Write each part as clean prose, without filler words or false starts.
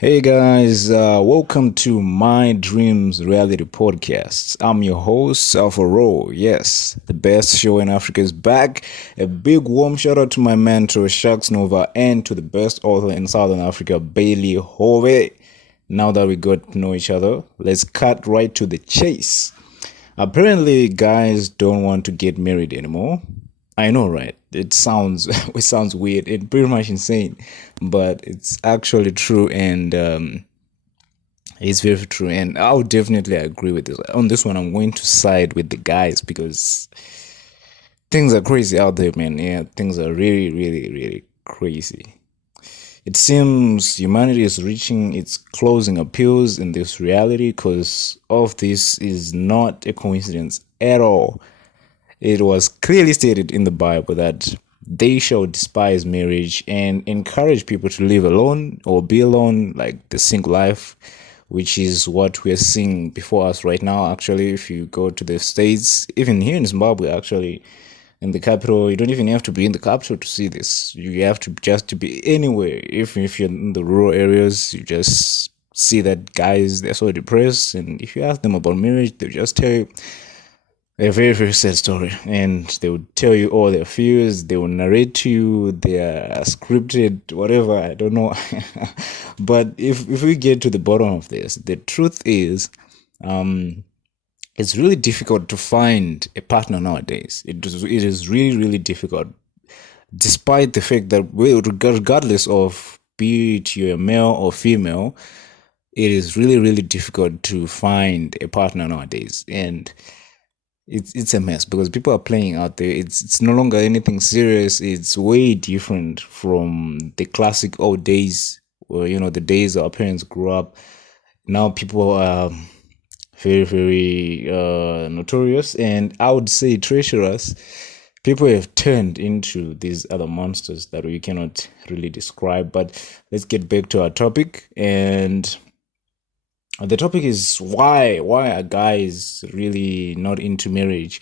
Hey guys, welcome to My Dreams Reality Podcast. I'm your host, Alpha Rowe. Yes, the best show in Africa is back. A big warm shout out to my mentor, Sharks Nova, and to the best author in Southern Africa, Bailey Hove. Now that we got to know each other, let's cut right to the chase. Apparently, guys don't want to get married anymore. I know, right? It sounds it sounds weird and pretty much insane, but it's actually true, and it's very true. And I would definitely agree with this. On this one, I'm going to side with the guys because things are crazy out there, man. Yeah, things are really, really, really crazy. It seems humanity is reaching its closing appeals in this reality because of this is not a coincidence at all. It was clearly stated in the Bible that they shall despise marriage and encourage people to live alone or be alone, like the single life, which is what we're seeing before us right now. Actually, if you go to the States, even here in Zimbabwe, actually, in the capital, you don't even have to be in the capital to see this. You have to just to be anywhere. If you're in the rural areas, you just see that guys, they're so depressed. And if you ask them about marriage, they'll just tell you a very, very sad story. And they would tell you all their fears. They will narrate to you their scripted, whatever. I don't know. But if we get to the bottom of this, the truth is, it's really difficult to find a partner nowadays. It is really, really difficult, despite the fact that regardless of be it you're male or female, it is really, really difficult to find a partner nowadays. And it's a mess because people are playing out there. It's no longer anything serious. It's way different from the classic old days where the days our parents grew up. Now people are very, very notorious, and I would say treacherous. People have turned into these other monsters that we cannot really describe. But let's get back to our topic. And the topic is why are guys really not into marriage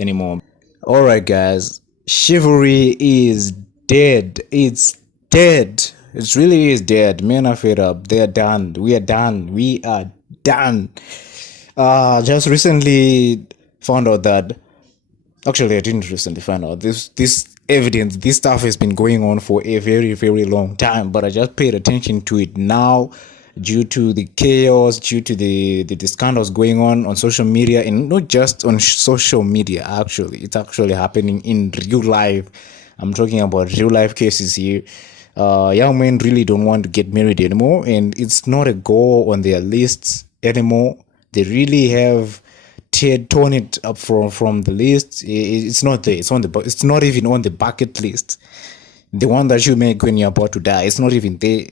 anymore? All right, guys, chivalry is dead. It's dead. It really is dead. Men are fed up. They're done. We are done. We are done. Just recently found out that actually I didn't recently find out this evidence. This stuff has been going on for a very, very long time, but I just paid attention to it now due to the chaos, due to the scandals going on social media, and not just on social media. Actually, it's actually happening in real life. I'm talking about real life cases here. Young men really don't want to get married anymore, and it's not a goal on their lists anymore. They really have torn it up from the list. It's not there. It's not even on the bucket list. The one that you make when you're about to die. It's not even there.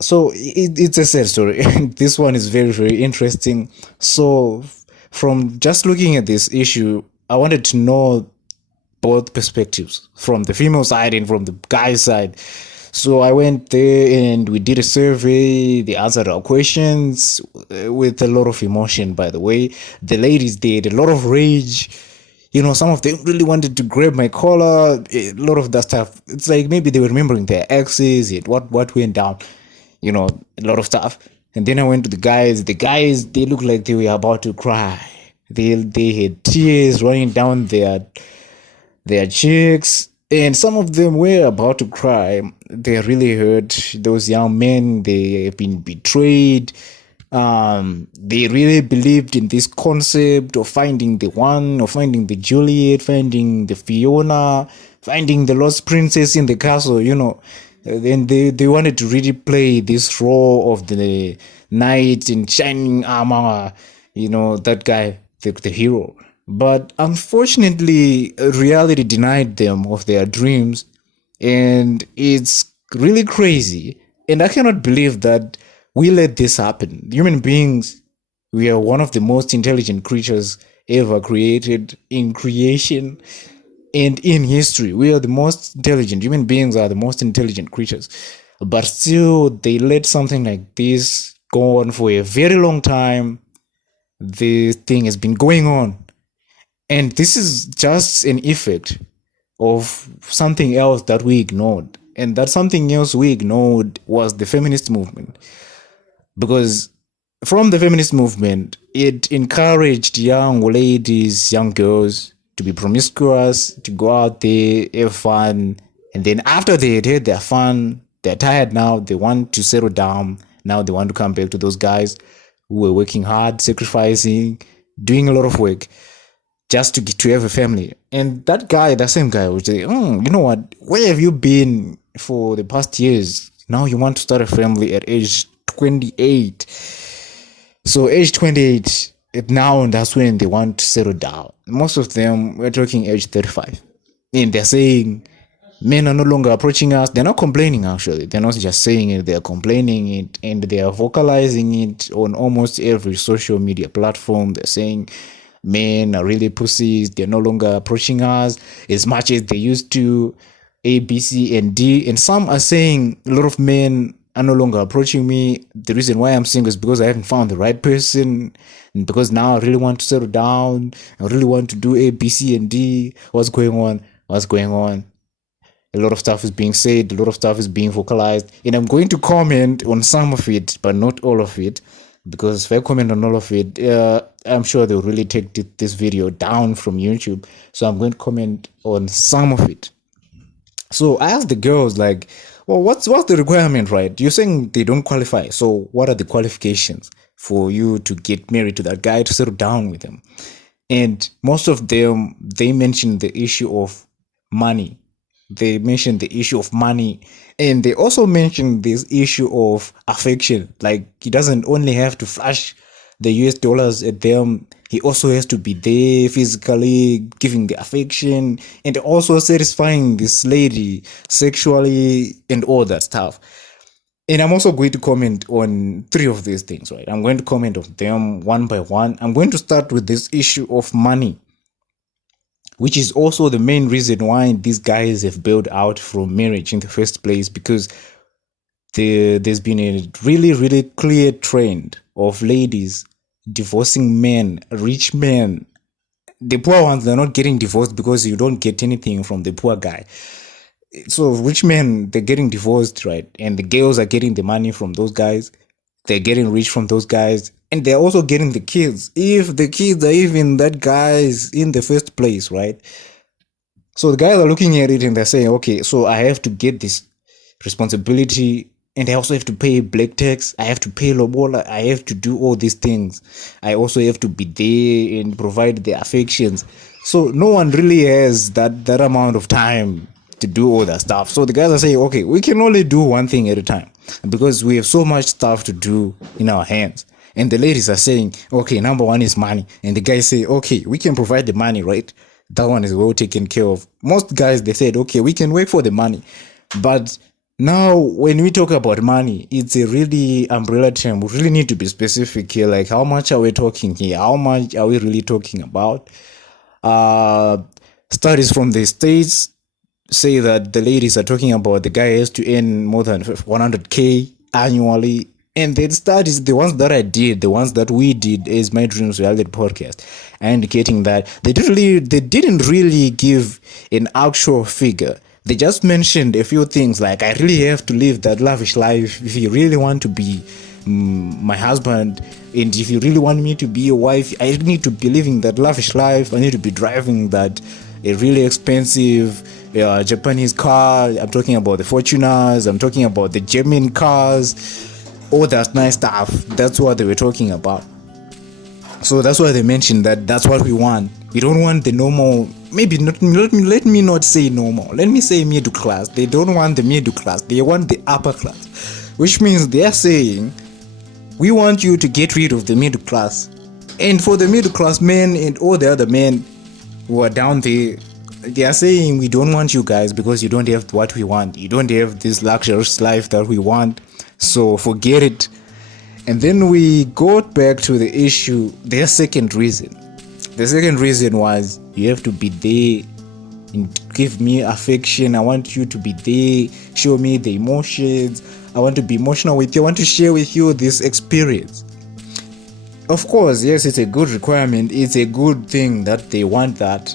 So it's a sad story. This one is very, very interesting. So from just looking at this issue, I wanted to know both perspectives, from the female side and from the guy side. So I went there and we did a survey. They answered our questions with a lot of emotion, by the way. The ladies did a lot of rage. Some of them really wanted to grab my collar, a lot of that stuff. It's like maybe they were remembering their exes, what went down, a lot of stuff. And then I went to the guys. The guys, they looked like they were about to cry. They had tears running down their cheeks, and some of them were about to cry. They really hurt. Those young men, they have been betrayed. They really believed in this concept of finding the one, or finding the Juliet, finding the Fiona, finding the lost princess in the castle, Then they wanted to really play this role of the knight in shining armor, that guy, the hero. But unfortunately, reality denied them of their dreams, and it's really crazy. And I cannot believe that we let this happen. Human beings, we are one of the most intelligent creatures ever created in creation and in history. We are the most intelligent. Human beings are the most intelligent creatures. But still, they let something like this go on for a very long time. This thing has been going on. And this is just an effect of something else that we ignored. And that something else we ignored was the feminist movement. because from the feminist movement, it encouraged young ladies, young girls to be promiscuous, to go out there, have fun. And then after they had their fun, they're tired now, they want to settle down. Now they want to come back to those guys who were working hard, sacrificing, doing a lot of work just to have a family. And that same guy would say, you know what, where have you been for the past years? Now you want to start a family at age 28. So age 28, now that's when they want to settle down. Most of them, we're talking age 35. And they're saying, men are no longer approaching us. They're not complaining, actually. They're not just saying it, they're complaining it. And they are vocalizing it on almost every social media platform. They're saying, men are really pussies. They're no longer approaching us as much as they used to. A, B, C, and D. And some are saying a lot of men are no longer approaching me. The reason why I'm single is because I haven't found the right person. And because now I really want to settle down. I really want to do A, B, C, and D. What's going on? What's going on? A lot of stuff is being said. A lot of stuff is being vocalized. And I'm going to comment on some of it, but not all of it. Because if I comment on all of it, I'm sure they'll really take this video down from YouTube. So I'm going to comment on some of it. So I asked the girls, like, well, what's the requirement, right? You're saying they don't qualify. So what are the qualifications for you to get married to that guy, to settle down with him? And most of them, they mentioned the issue of money. They mentioned the issue of money. And they also mentioned this issue of affection. Like, he doesn't only have to flash the US dollars at them, he also has to be there physically, giving the affection, and also satisfying this lady sexually and all that stuff. And I'm also going to comment on 3 of these things, right? I'm going to comment on them one by one. I'm going to start with this issue of money, which is also the main reason why these guys have bailed out from marriage in the first place, because there's been a really, really clear trend of ladies divorcing men, rich men. The poor ones, they're not getting divorced because you don't get anything from the poor guy. So rich men, they're getting divorced, right? And the girls are getting the money from those guys. They're getting rich from those guys. And they're also getting the kids, if the kids are even that guys in the first place, right? So the guys are looking at it and they're saying, okay, so I have to get this responsibility, and I also have to pay black tax. I have to pay lobola. I have to do all these things. I also have to be there and provide the affections. So no one really has that amount of time to do all that stuff. So the guys are saying, okay, we can only do one thing at a time because we have so much stuff to do in our hands. And the ladies are saying, okay, number one is money. And the guys say, okay, we can provide the money, right? That one is well taken care of. Most guys, they said, okay, we can wait for the money. But now, when we talk about money, it's a really umbrella term. We really need to be specific here. Like, how much are we talking here? How much are we really talking about? Studies from the States say that the ladies are talking about the guy has to earn more than 100K annually. And then studies, the ones that I did, the ones that we did as My Dreams Reality Podcast, are indicating that they didn't really give an actual figure. They just mentioned a few things like, I really have to live that lavish life if you really want to be my husband, and if you really want me to be your wife, I need to be living that lavish life. I need to be driving that a really expensive Japanese car. I'm talking about the Fortuners. I'm talking about the German cars. All that nice stuff. That's what they were talking about. So that's why they mentioned that that's what we want. We don't want the normal, maybe not, let me not say normal. Let me say middle class. They don't want the middle class. They want the upper class. Which means they are saying, we want you to get rid of the middle class. And for the middle class men and all the other men who are down there, they are saying, we don't want you guys because you don't have what we want. You don't have this luxurious life that we want. So forget it. And then we got back to the issue, their second reason. The second reason was, you have to be there and give me affection. I want you to be there, show me the emotions. I want to be emotional with you. I want to share with you this experience. Of course, yes, it's a good requirement. It's a good thing that they want that.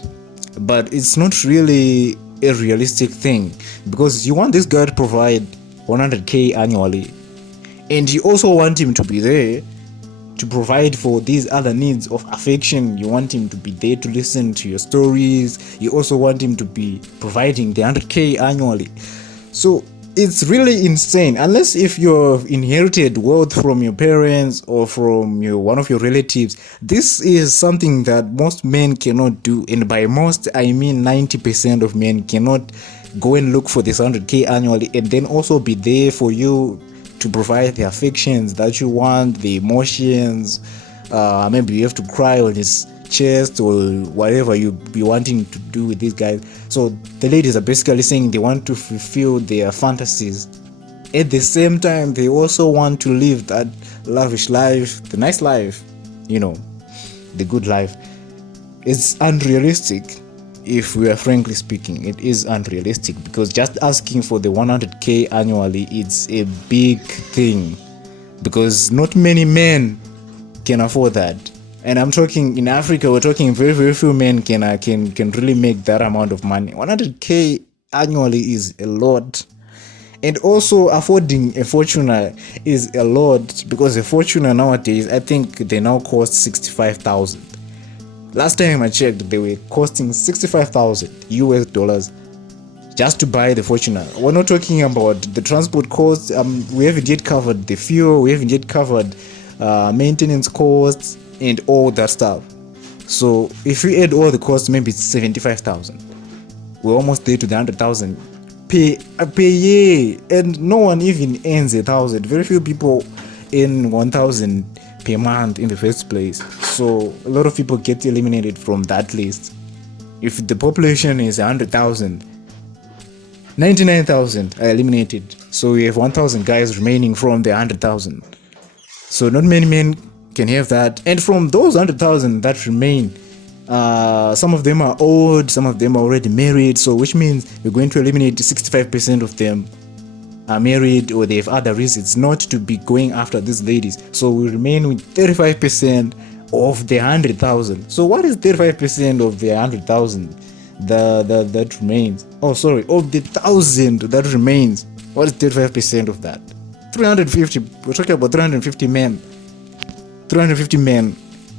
But it's not really a realistic thing, because you want this guy to provide 100K annually. And you also want him to be there to provide for these other needs of affection. You want him to be there to listen to your stories. You also want him to be providing the 100k annually. So it's really insane. Unless if you've inherited wealth from your parents or from one of your relatives, this is something that most men cannot do. And by most, I mean 90% of men cannot go and look for this 100k annually and then also be there for you to provide the affections that you want, the emotions. Maybe you have to cry on his chest or whatever you be wanting to do with these guys. So the ladies are basically saying they want to fulfill their fantasies. At the same time, they also want to live that lavish life, the nice life, the good life. It's unrealistic. If we are frankly speaking, it is unrealistic, because just asking for the 100k annually, it's a big thing, because not many men can afford that. And I'm talking in Africa, we're talking very, very few men can really make that amount of money. 100k annually is a lot. And also affording a Fortuner is a lot, because a Fortuner nowadays, I think they now cost 65,000. Last time I checked, they were costing 65,000 US dollars just to buy the Fortuner. We're not talking about the transport costs. We haven't yet covered the fuel. We haven't yet covered maintenance costs and all that stuff. So if we add all the costs, maybe it's 75,000. We're almost there to the 100,000 per year, and no one even earns 1,000. Very few people earn 1,000 per month in the first place. So a lot of people get eliminated from that list. If the population is 100,000, 99,000 are eliminated. So we have 1,000 guys remaining from the 100,000. So not many men can have that. And from those 100,000 that remain, some of them are old, some of them are already married. So which means we're going to eliminate 65% of them are married or they have other reasons not to be going after these ladies. So we remain with 35% of the 100,000. So what is 35% of the 100,000 that remains? Oh, sorry, of the 1,000 that remains. What is 35% of that? 350. We're talking about 350 men. 350 men.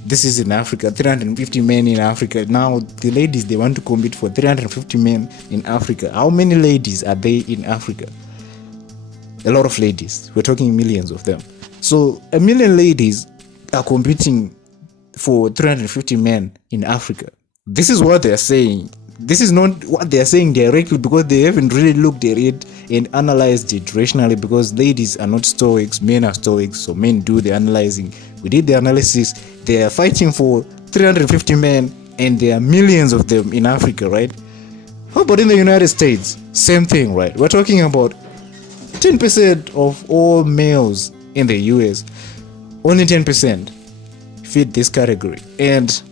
This is in Africa. 350 men in Africa. Now the ladies, they want to compete for 350 men in Africa. How many ladies are there in Africa? A lot of ladies. We're talking millions of them. So 1 million ladies are competing for 350 men in Africa. This is what they're saying. This is not what they're saying directly, because they haven't really looked at it and analyzed it rationally, because ladies are not stoics, men are stoics, so men do the analyzing. We did the analysis. They are fighting for 350 men, and there are millions of them in Africa, right? How about in the United States? Same thing, right? We're talking about 10% of all males in the US. Only 10% fit this category. And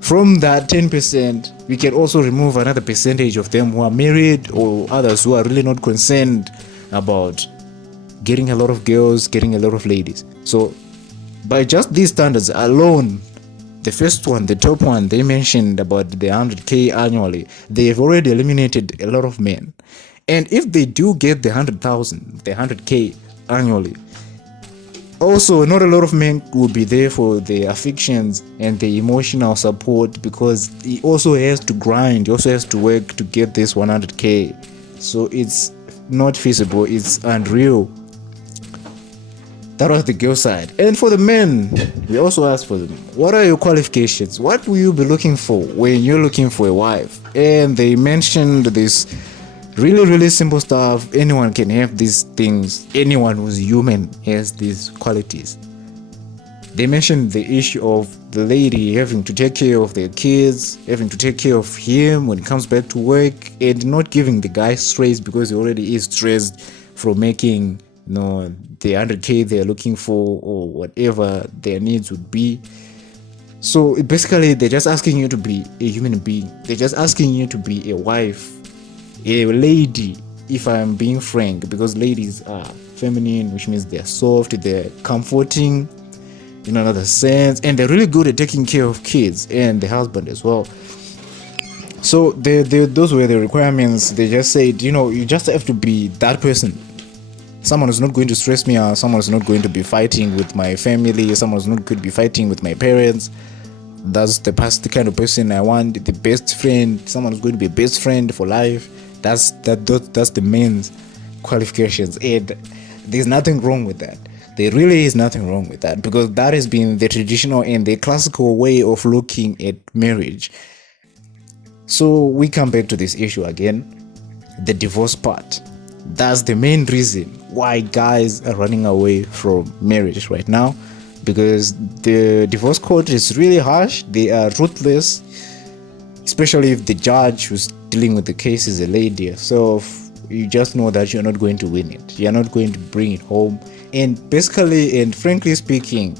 from that 10%, we can also remove another percentage of them who are married, or others who are really not concerned about getting a lot of girls, getting a lot of ladies. So by just these standards alone, the first one, the top one, they mentioned about the 100k annually, they have already eliminated a lot of men. And if they do get the 100,000, the 100k annually, also not a lot of men will be there for the affections and the emotional support, because he also has to grind, he also has to work to get this 100k. So it's not feasible, it's unreal. That was the girl side. And for the men, we also asked for them, what are your qualifications? What will you be looking for when you're looking for a wife? And they mentioned this really, really simple stuff. Anyone can have these things. Anyone who's human has these qualities. They mentioned the issue of the lady having to take care of their kids, having to take care of him when he comes back to work, and not giving the guy stress, because he already is stressed from making the 100k they're looking for, or whatever their needs would be. So basically, they're just asking you to be a human being. They're just asking you to be a wife, a lady, if I'm being frank, because ladies are feminine, which means they're soft, they're comforting in another sense, and they're really good at taking care of kids and the husband as well. So those were the requirements. They just said, you just have to be that person. Someone is not going to stress me out. Someone is not going to be fighting with my family. Someone is not going to be fighting with my parents. That's the kind of person I want. The best friend. Someone is going to be a best friend for life. That's the main qualifications, and there's nothing wrong with that. There really is nothing wrong with that, because that has been the traditional and the classical way of looking at marriage. So we come back to this issue again, the divorce part. That's the main reason why guys are running away from marriage right now, because the divorce court is really harsh. They are ruthless, especially if the judge who's dealing with the case is a lady. So you just know that you're not going to win it. You're not going to bring it home. And basically, and frankly speaking,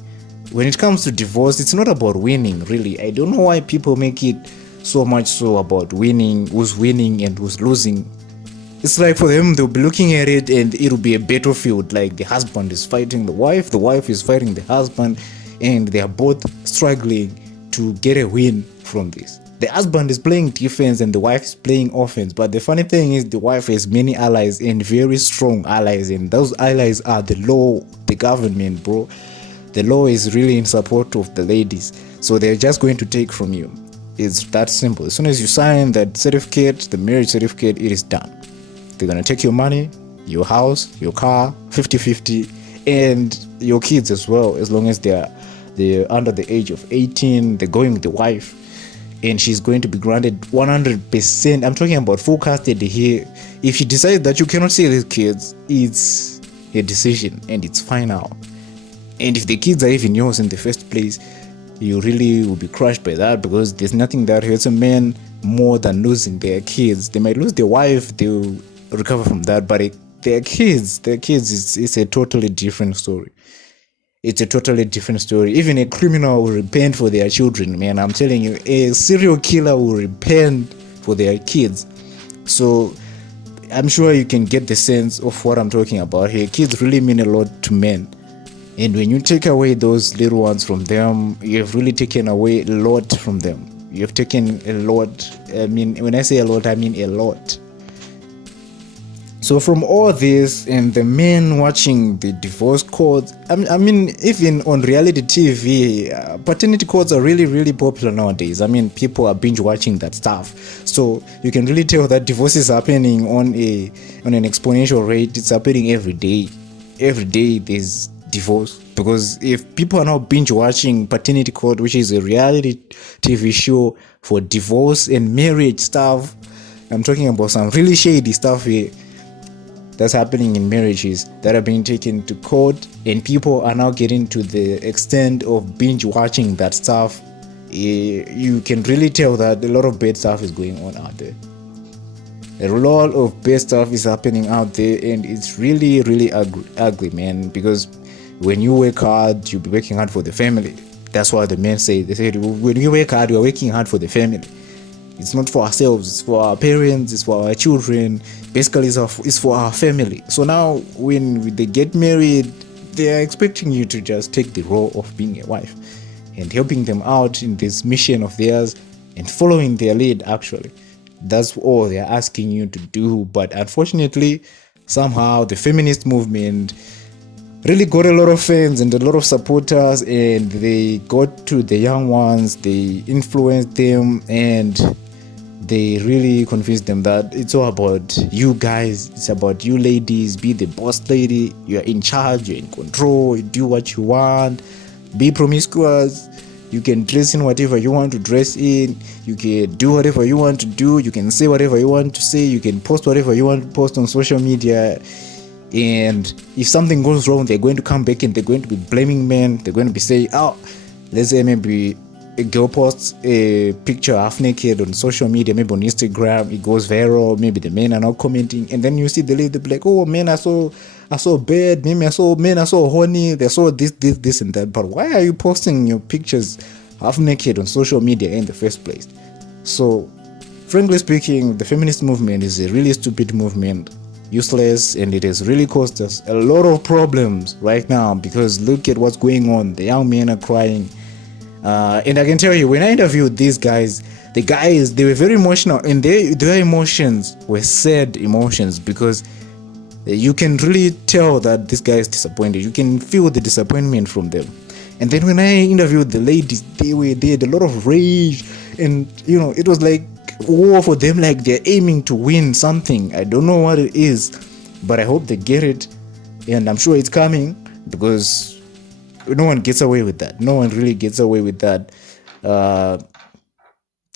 when it comes to divorce, it's not about winning, really. I don't know why people make it so much so about winning, who's winning and who's losing. It's like for them, they'll be looking at it and it'll be a battlefield. Like the husband is fighting the wife is fighting the husband, and they are both struggling to get a win from this. The husband is playing defense and the wife is playing offense. But the funny thing is, the wife has many allies and very strong allies, and those allies are the law, the government, bro. The law is really in support of the ladies, so they're just going to take from you. It's that simple. As soon as you sign that certificate, the marriage certificate, it is done. They're going to take your money, your house, your car, 50-50, and your kids as well, as long as they're under the age of 18. They're going with the wife, and she's going to be granted 100%. I'm talking about full custody here. If she decides that you cannot see these kids, it's a decision and it's final. And if the kids are even yours in the first place, you really will be crushed by that, because there's nothing that hurts a man more than losing their kids. They might lose their wife, they'll recover from that, but their kids, it's a totally different story. It's a totally different story. Even a criminal will repent for their children, man. I'm telling you, a serial killer will repent for their kids. So I'm sure you can get the sense of what I'm talking about here. Kids really mean a lot to men. And when you take away those little ones from them, you have really taken away a lot from them. You have taken a lot. I mean, when I say a lot, I mean a lot. So from all this and the men watching the divorce courts, I mean, even on reality TV, paternity courts are really, really popular nowadays. I mean, people are binge watching that stuff. So you can really tell that divorce is happening on an exponential rate. It's happening every day. Every day there's divorce, because if people are not binge watching paternity court, which is a reality TV show for divorce and marriage stuff, I'm talking about some really shady stuff here that's happening in marriages that are being taken to court, and people are now getting to the extent of binge watching that stuff. You can really tell that a lot of bad stuff is going on out there. A lot of bad stuff is happening out there, and it's really, really ugly, man. Because when you work hard, you'll be working hard for the family. That's what the men say. They say, when you work hard, you're working hard for the family. It's not for ourselves, it's for our parents, it's for our children. Basically, it's for our family. So now, when they get married, they are expecting you to just take the role of being a wife and helping them out in this mission of theirs and following their lead, actually. That's all they're asking you to do. But unfortunately, somehow the feminist movement really got a lot of fans and a lot of supporters, and they got to the young ones, they influenced them, and they really convinced them that it's all about you guys, it's about you ladies. Be the boss lady, you're in charge, you're in control, you do what you want, be promiscuous, you can dress in whatever you want to dress in, you can do whatever you want to do, you can say whatever you want to say, you can post whatever you want to post on social media. And if something goes wrong, they're going to come back and they're going to be blaming men. They're going to be saying, oh, let's say maybe a girl posts a picture half naked on social media, maybe on Instagram, it goes viral, maybe the men are not commenting, and then you see the lady be like, oh, men are so bad, men are so horny, they're so this and that. But why are you posting your pictures half naked on social media in the first place? So frankly speaking, the feminist movement is a really stupid movement, useless, and it has really caused us a lot of problems right now, because look at what's going on. The young men are crying, and I can tell you, when I interviewed these guys, they were very emotional, and their emotions were sad emotions, because You can really tell that this guy is disappointed. You can feel the disappointment from them. And then when I interviewed the ladies, they had a lot of rage, and it was like war for them, like they're aiming to win something. I don't know what it is, but I hope they get it, and I'm sure it's coming, because no one gets away with that. No one really gets away with that.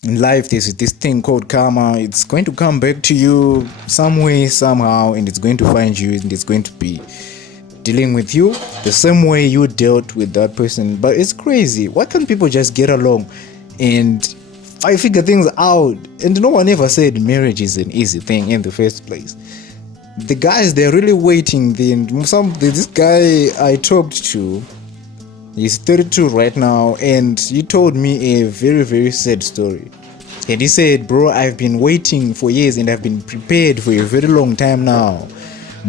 In life, there's this thing called karma. It's going to come back to you some way, somehow, and it's going to find you, and it's going to be dealing with you the same way you dealt with that person. But it's crazy. Why can't people just get along and figure things out? And no one ever said marriage is an easy thing in the first place. The guys, they're really waiting. This guy I talked to, he's 32 right now, and he told me a very, very sad story. And he said, bro, I've been waiting for years and I've been prepared for a very long time now,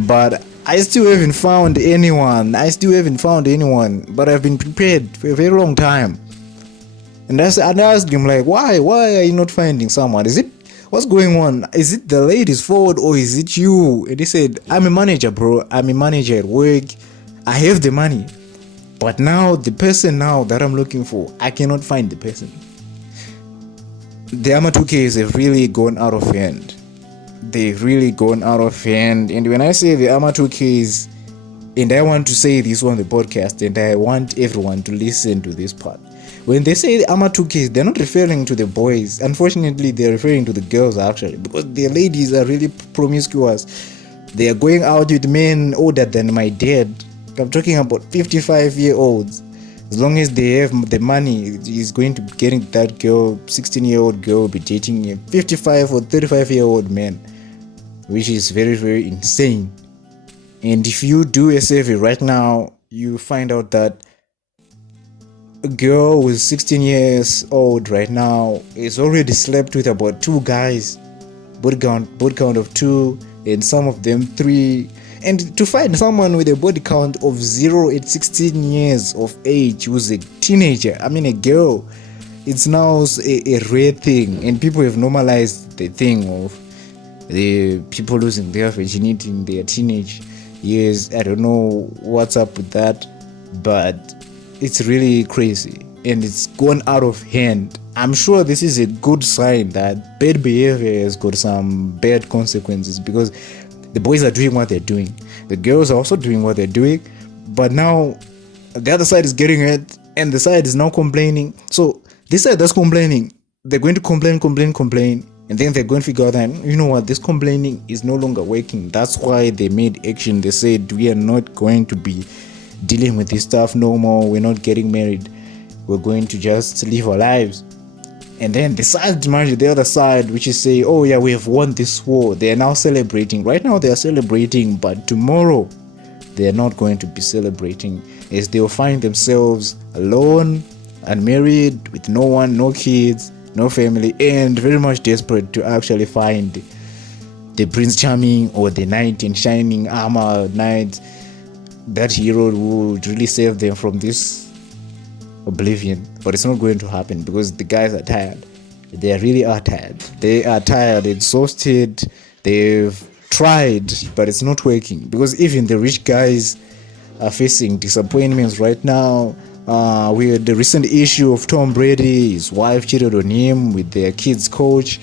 but I still haven't found anyone. But I've been prepared for a very long time. And I asked him, like, why are you not finding someone? What's going on? Is it the lady's fault or is it you? And he said, I'm a manager, bro. I'm a manager at work. I have the money. But now, the person now that I'm looking for, I cannot find the person. The Ama 2Ks have really gone out of hand. They've really gone out of hand. And when I say the Ama 2Ks, and I want to say this on the podcast, and I want everyone to listen to this part. When they say the Ama 2Ks, they're not referring to the boys. Unfortunately, they're referring to the girls, actually, because the ladies are really promiscuous. They are going out with men older than my dad. I'm talking about 55-year-olds. As long as they have the money, he's going to be getting that girl, 16-year-old girl, will be dating a 55 or 35-year-old man, which is very, very insane. And if you do a survey right now, you find out that a girl who's 16 years old right now is already slept with about 2 guys, body count of 2, and some of them 3. And to find someone with a body count of 0 at 16 years of age who's a teenager, a girl, it's now a rare thing. And people have normalized the thing of the people losing their virginity in their teenage years. I don't know what's up with that, but it's really crazy. And it's gone out of hand. I'm sure this is a good sign that bad behavior has got some bad consequences, because the boys are doing what they're doing. The girls are also doing what they're doing. But now the other side is getting it, and the side is now complaining. So this side that's complaining, they're going to complain, and then they're going to figure out that, you know what, this complaining is no longer working. That's why they made action. They said, we are not going to be dealing with this stuff no more. We're not getting married. We're going to just live our lives. And then the other side, which is say, oh yeah, we have won this war. They are now celebrating. Right now they are celebrating, but tomorrow they are not going to be celebrating, as they will find themselves alone, unmarried, with no one, no kids, no family, and very much desperate to actually find the Prince Charming or the knight in shining armor, knight, that hero who would really save them from this oblivion. But it's not going to happen, because the guys are tired. They really are tired. They are tired, exhausted. They've tried, but it's not working, because even the rich guys are facing disappointments right now. We had the recent issue of Tom Brady. His wife cheated on him with their kids' coach.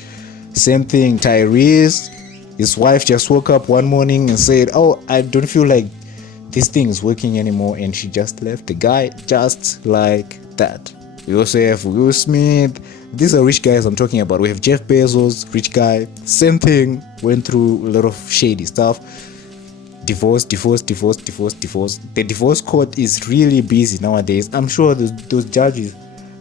Same thing, Tyrese. His wife just woke up one morning and said, oh, I don't feel like this thing is working anymore, and she just left the guy just like that. We also have Will Smith. These are rich guys I'm talking about. We have Jeff Bezos, rich guy, same thing, went through a lot of shady stuff. Divorce. The divorce court is really busy nowadays. I'm sure those judges,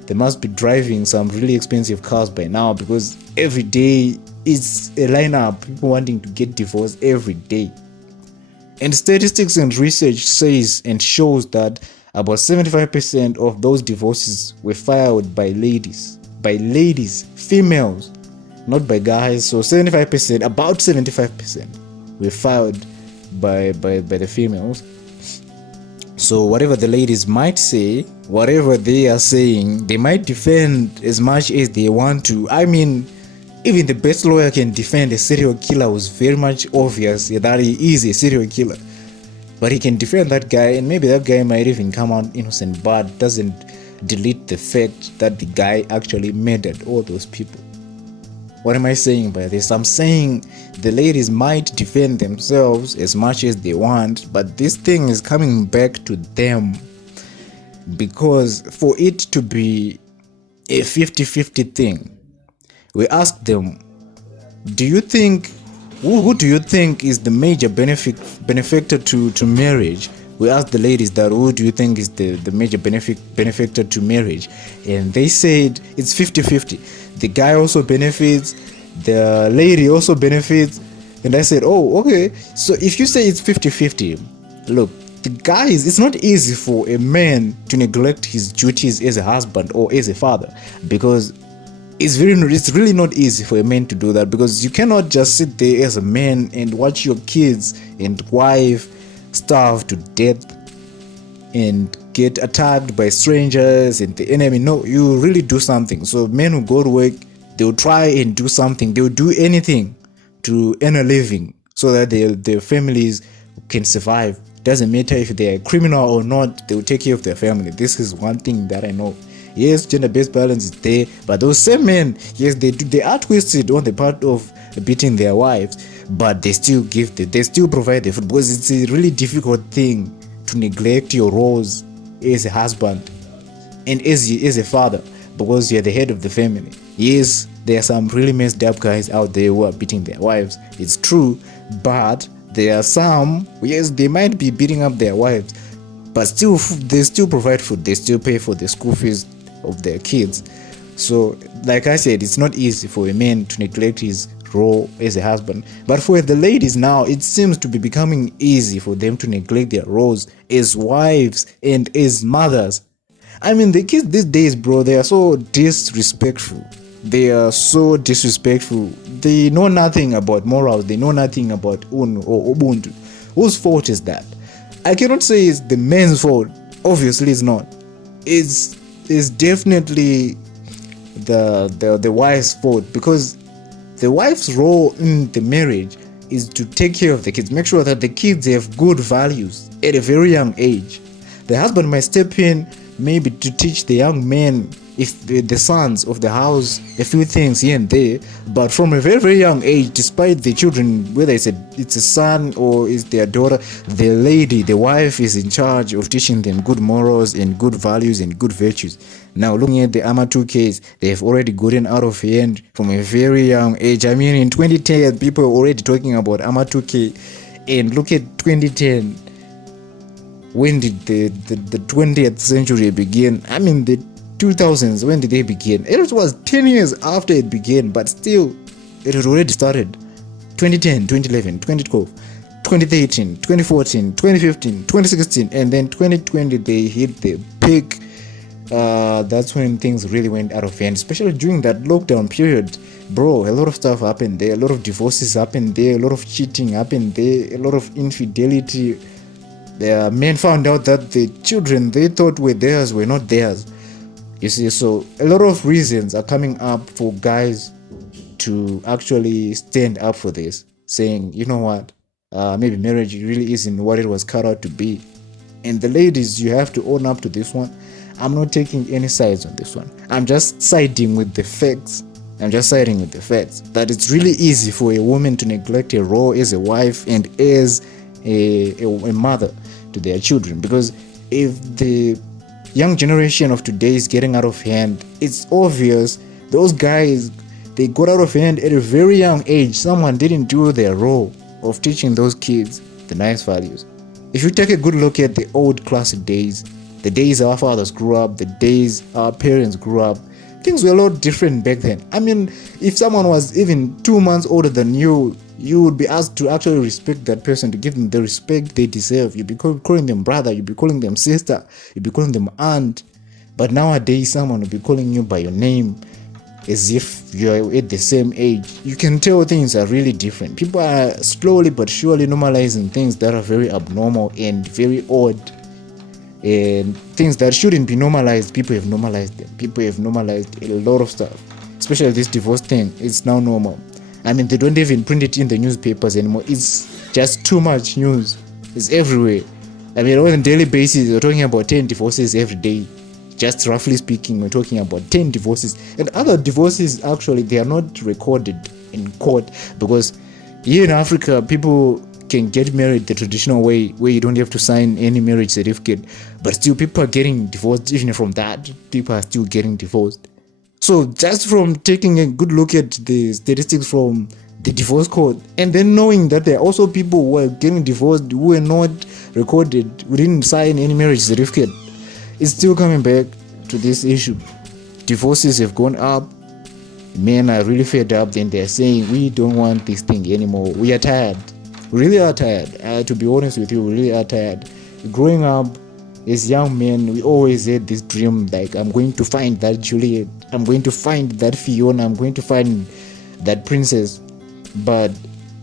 they must be driving some really expensive cars by now, because every day it's a lineup, people wanting to get divorced every day. And statistics and research says and shows that about 75% of those divorces were filed by ladies, females, not by guys. So 75%, about 75% were filed by the females. So whatever the ladies might say, whatever they are saying, they might defend as much as they want to. Even the best lawyer can defend a serial killer who's very much obvious that he is a serial killer. But he can defend that guy, and maybe that guy might even come out innocent, but doesn't delete the fact that the guy actually murdered all those people. What am I saying by this? I'm saying the ladies might defend themselves as much as they want, but this thing is coming back to them. Because for it to be a 50-50 thing, we ask them, do you think, who do you think is the major benefactor to marriage? We asked the ladies that, who do you think is the major benefactor to marriage? And they said it's 50-50. The guy also benefits, the lady also benefits. And I said, oh, okay. So if you say it's 50-50, look, the guys, it's not easy for a man to neglect his duties as a husband or as a father, because it's really not easy for a man to do that, because you cannot just sit there as a man and watch your kids and wife starve to death and get attacked by strangers and the enemy. No, you really do something. So men who go to work, they'll try and do something. They'll do anything to earn a living so that their families can survive. Doesn't matter if they're a criminal or not, they will take care of their family. This is one thing that I know. Yes, gender-based violence is there, but those same men, yes, they are twisted on the part of beating their wives, but they still provide the food, because it's a really difficult thing to neglect your roles as a husband and as a father, because you're the head of the family. Yes, there are some really messed up guys out there who are beating their wives. It's true, but there are some, yes, they might be beating up their wives, but still they still provide food, they still pay for the school fees of their kids. So like I said, it's not easy for a man to neglect his role as a husband, but for the ladies now, it seems to be becoming easy for them to neglect their roles as wives and as mothers. I mean, the kids these days, bro, they are so disrespectful. They know nothing about morals. They know nothing about UNO or Ubuntu. Whose fault is that? I cannot say it's the man's fault. Obviously it's not. It's definitely the wife's fault, because the wife's role in the marriage is to take care of the kids, make sure that the kids have good values at a very young age. The husband might step in maybe to teach the young men, if the sons of the house, a few things here and there, but from a very, very young age, despite the children, whether it's a son or it's their daughter, the wife is in charge of teaching them good morals and good values and good virtues. Now, looking at the Amatu case, they have already gotten out of hand from a very young age. I mean, in 2010, people were already talking about Amatu case, and look at 2010. When did the 20th century begin? I mean, the 2000s, when did they begin? It was 10 years after it began, but still, it had already started. 2010, 2011, 2012, 2013, 2014, 2015, 2016, and then 2020, they hit the peak. That's when things really went out of hand, especially during that lockdown period. Bro, a lot of stuff happened there, a lot of divorces happened there, a lot of cheating happened there, a lot of infidelity. The men found out that the children they thought were theirs were not theirs. You see, so a lot of reasons are coming up for guys to actually stand up for this, saying, you know what, maybe marriage really isn't what it was cut out to be. And the ladies, you have to own up to this one. I'm not taking any sides on this one. I'm just siding with the facts. That it's really easy for a woman to neglect a role as a wife and as a mother to their children, because if the young generation of today is getting out of hand, it's obvious those guys, they got out of hand at a very young age. Someone didn't do their role of teaching those kids the nice values. If you take a good look at the old classic days, the days our fathers grew up, the days our parents grew up, things were a lot different back then. I mean, if someone was even 2 months older than you, you would be asked to actually respect that person, to give them the respect they deserve. You'd be calling them brother, you'd be calling them sister, you'd be calling them aunt. But nowadays, someone will be calling you by your name as if you're at the same age. You can tell things are really different. People are slowly but surely normalizing things that are very abnormal and very odd. And things that shouldn't be normalized, people have normalized them. People have normalized a lot of stuff. especially this divorce thing. It's now normal. I mean, they don't even print it in the newspapers anymore. It's just too much news. It's everywhere. I mean, on a daily basis, we're talking about 10 divorces every day. Just roughly speaking, we're talking about 10 divorces. And other divorces, actually, they are not recorded in court, because here in Africa, people can get married the traditional way, where you don't have to sign any marriage certificate. But still, people are getting divorced. Even from that, people are still getting divorced. So just from taking a good look at the statistics from the divorce court, and then knowing that there are also people who are getting divorced who were not recorded, who didn't sign any marriage certificate, it's still coming back to this issue. Divorces have gone up. Men are really fed up, and they're saying, we don't want this thing anymore. We are tired. We really are tired. To be honest with you, we really are tired. Growing up as young men, we always had this dream, like, I'm going to find that Juliet, I'm going to find that Fiona, I'm going to find that princess. But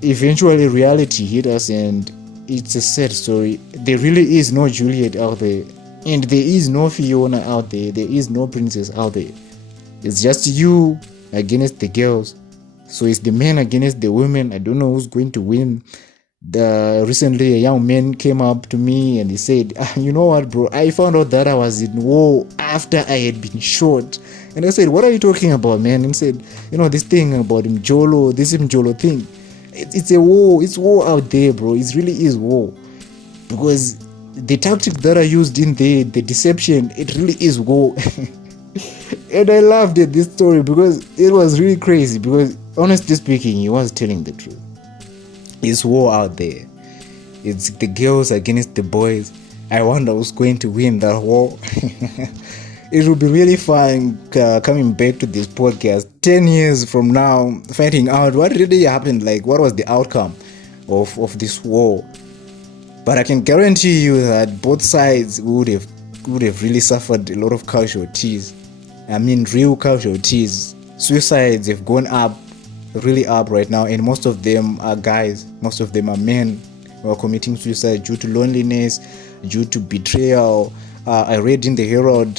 eventually reality hit us, and it's a sad story. There really is no Juliet out there, and there is no Fiona out there. There is no princess out there. It's just you against the girls. So it's the men against the women. I don't know who's going to win. Recently, a young man came up to me and he said, you know what, bro, I found out that I was in war after I had been shot. And I said, what are you talking about, man? And he said, this thing about Mjolo, this Mjolo thing, it's a war. It's war out there, bro. It really is war. Because the tactics that are used in the deception, it really is war. And I laughed at this story because it was really crazy. Because honestly speaking, he was telling the truth. It's war out there. It's the girls against the boys. I wonder who's going to win that war. It will be really fun coming back to this podcast 10 years from now, finding out what really happened, like what was the outcome of this war. But I can guarantee you that both sides would have really suffered a lot of casualties. I mean, real casualties. Suicides have gone up, really up right now, and most of them are guys. Most of them are men who are committing suicide due to loneliness, due to betrayal. I read in the Herald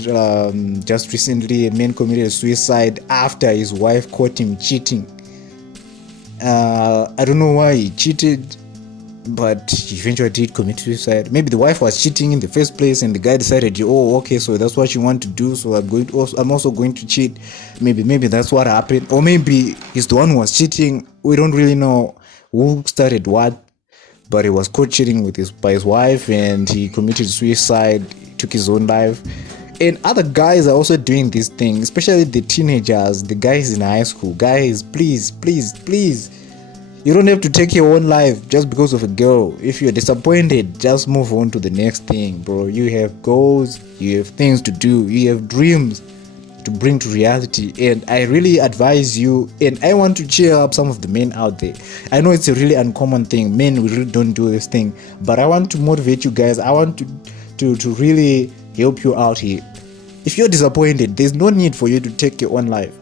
just recently, a man committed suicide after his wife caught him cheating. I don't know why he cheated, but he eventually did commit suicide. Maybe the wife was cheating in the first place, and the guy decided, oh, okay, so that's what you want to do, so I'm also going to cheat. Maybe that's what happened. Or maybe he's the one who was cheating. We don't really know who started what, but he was caught cheating by his wife, and he committed suicide, took his own life. And other guys are also doing this thing, especially the teenagers, the guys in high school. Guys, please, you don't have to take your own life just because of a girl. If you're disappointed, just move on to the next thing, bro. You have goals, you have things to do, you have dreams to bring to reality. And I really advise you, and I want to cheer up some of the men out there. I know it's a really uncommon thing. Men, we really don't do this thing. But I want to motivate you guys. I want to really help you out here. If you're disappointed, there's no need for you to take your own life.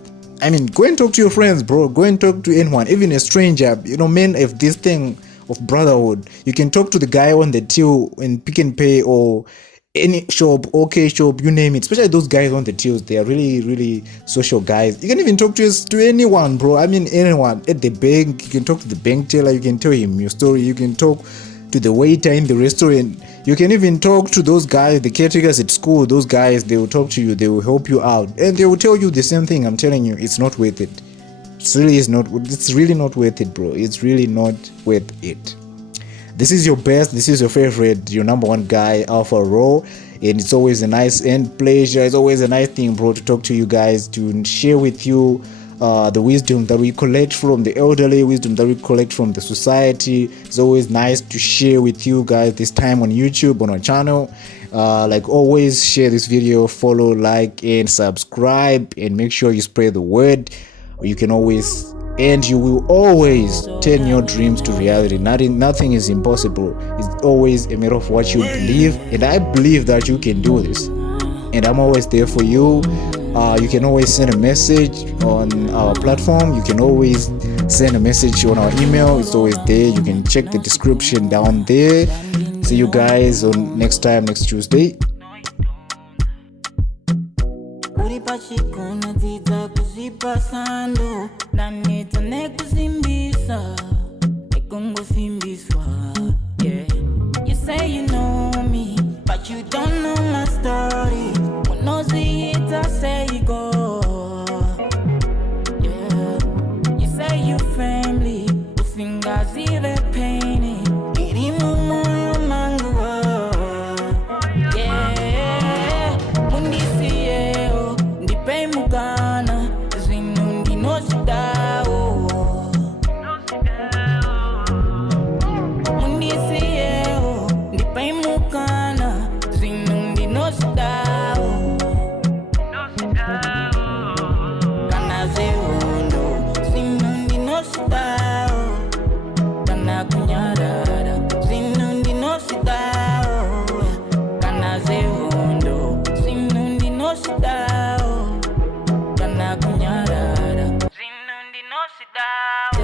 I mean, go and talk to your friends, bro. Go and talk to anyone, even a stranger. Men have this thing of brotherhood. You can talk to the guy on the till in Pick and Pay or any shop, OK shop, you name it. Especially those guys on the tills. They are really, really social guys. You can even talk to anyone, bro. I mean, anyone. At the bank, you can talk to the bank teller. You can tell him your story. You can talk to the waiter in the restaurant. You can even talk to those guys, the caretakers at school. Those guys, they will talk to you, they will help you out, and they will tell you the same thing. I'm telling you, it's not worth it. It's really not worth it, bro. It's really not worth it. This is your best, this is your favorite, your number one guy, Alpha Raw, and it's always a nice and pleasure. It's always a nice thing, bro, to talk to you guys, to share with you the wisdom that we collect from the elderly, wisdom that we collect from the society. It's always nice to share with you guys this time on YouTube, on our channel. Like always, share this video, follow, like, and subscribe, and make sure you spread the word. You will always turn your dreams to reality. Nothing is impossible. It's always a matter of what you believe, and I believe that you can do this, and I'm always there for you. You can always send a message on our platform. You can always send a message on our email. It's always there. You can check the description down there. See you guys on next Tuesday. pasando na neta nekuzimbisa nekungosimbiswa. Yeah, you say you know me, but you don't know my story. When no see it, I say you go. Yeah, you say you family, usingazive paini irimu moyo manguwa. Yeah, mundisieo ndipe mukana zinundi no shidao. Mundisieo ndipe mukana zinundi no shidao. Kana zeondo zinundi no shidao. Kana kunyarara zinundi no shidao. Kana zeondo zinundi no shidao. Kana kunyarara zinundi no shidao.